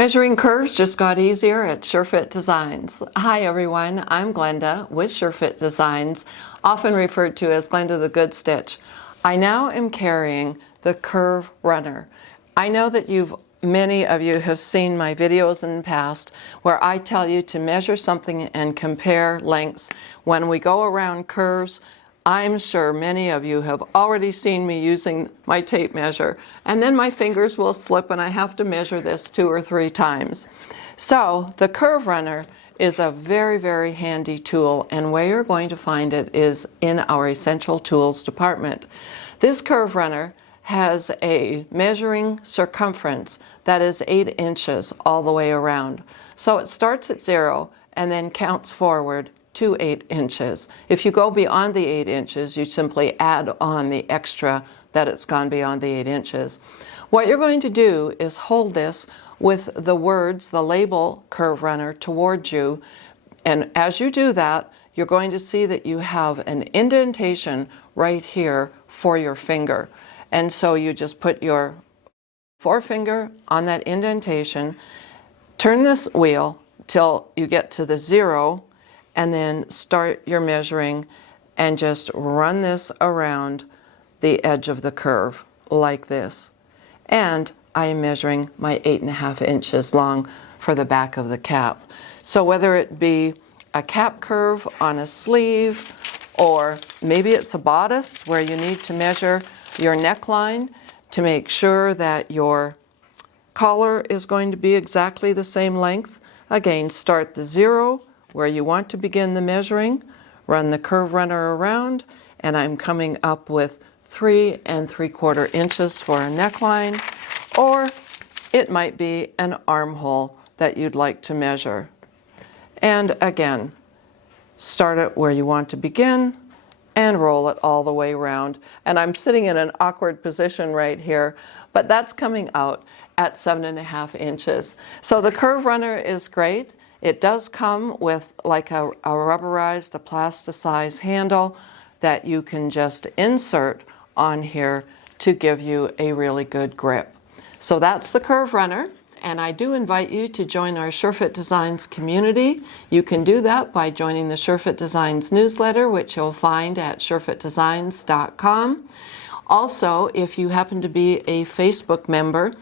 Measuring curves just got easier at SureFit Designs. Hi everyone, I'm Glenda with SureFit Designs, often referred to as Glenda the Good Stitch. I now am carrying the Curve Runner. I know that many of you have seen my videos in the past where I tell you to measure something and compare lengths. When we go around curves, I'm sure many of you have already seen me using my tape measure, and then my fingers will slip and I have to measure this 2 or 3 times. So the Curve Runner is a very, very handy tool, and where you're going to find it is in our Essential Tools department. This Curve Runner has a measuring circumference that is 8 inches all the way around. So it starts at 0 and then counts forward to 8 inches. If you go beyond the 8 inches, you simply add on the extra that it's gone beyond the 8 inches. What you're going to do is hold this with the words, the label Curve Runner towards you, and as you do that, you're going to see that you have an indentation right here for your finger. And so you just put your forefinger on that indentation, turn this wheel till you get to the 0, and then start your measuring and just run this around the edge of the curve like this. And I am measuring my 8.5 inches long for the back of the cap. So whether it be a cap curve on a sleeve, or maybe it's a bodice where you need to measure your neckline to make sure that your collar is going to be exactly the same length. Again, start the 0 where you want to begin the measuring, run the Curve Runner around, and I'm coming up with 3 3/4 inches for a neckline, or it might be an armhole that you'd like to measure. And again, start it where you want to begin and roll it all the way around. And I'm sitting in an awkward position right here, but that's coming out at 7.5 inches. So the Curve Runner is great. It does come with like a rubberized, a plasticized handle that you can just insert on here to give you a really good grip. So that's the Curve Runner, and I do invite you to join our SureFit Designs community. You can do that by joining the SureFit Designs newsletter, which you'll find at surefitdesigns.com. Also, if you happen to be a Facebook member,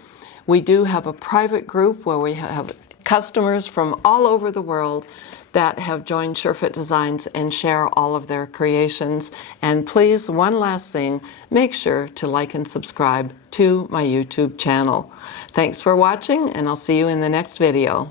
we do have a private group where we have customers from all over the world that have joined SureFit Designs and share all of their creations. And please, one last thing, make sure to like and subscribe to my YouTube channel. Thanks for watching, and I'll see you in the next video.